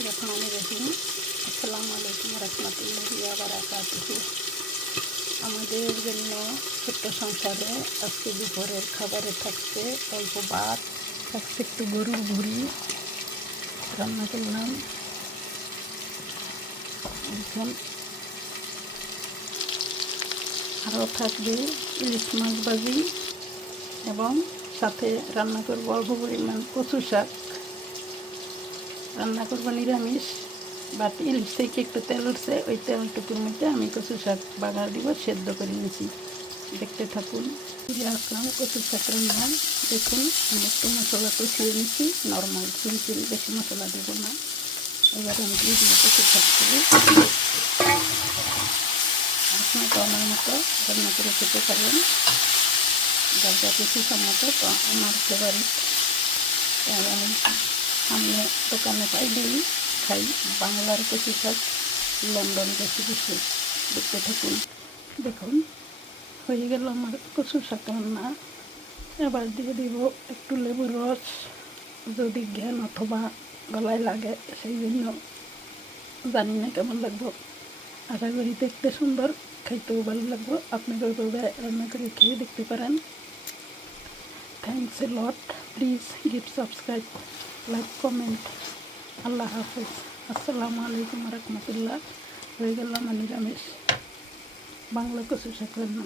রহমান রহিম আসসালামু আলাইকুম রহমতুল্লাহি বারাকাতুহু আমাদের জন্য ছোট্ট সংসারে আজকে দুপুরের খাবারে থাকছে অল্প ভাত থাকছে একটু গরুর ভুড়ি রান্না করলাম এখন আরও থাকবে ইলিশ মাছ ভাজি এবং সাথে রান্না করব, অল্প পরিমাণ কচু শাক রান্না করব নিরামিষ বাট ইলিশ থেকে একটু তেল উঠছে, ওই তেলটুকুর মধ্যে আমি কচু শাক বাগার দিব, সেদ্ধ করে নিয়েছি। দেখতে থাকুন। ফিরে আসলাম কচু শাক রান্না। দেখুন, আমি একটু মশলা কষিয়ে নিচ্ছি নর্মাল সিম্পল বেশি মশলা দেবো না। এবারে আমি দিয়ে দিব কচু শাকগুলো। তো আমার মতো রান্না করে খেতে পারেন। যার যা কিছু সম্মত আমার ফেভারিট আমি সামনে দোকানে পাইলেই খাই। বাংলার কচু শাক লন্ডন বেশি বেশি দেখতে থাকুন। দেখুন, হয়ে গেল আমার কচু শাক রান্না। এবার দিয়ে দিব একটু লেবুর রস। যদি জ্ঞান অথবা গলায় লাগে, সেই জন্য জানি না কেমন লাগবো। আশা করি দেখতে সুন্দর, খাইতেও ভালো লাগবো। আপনারা ওইভাবে রান্না করে খেয়ে দেখতে পারেন। Thanks a lot please give subscribe like comment আল্লাহ হাফেজ আসসালামু আলাইকুম রহমতুল্লাহ হয়ে গেলাম নিরামিষ বাংলা কিছু শাক রান্না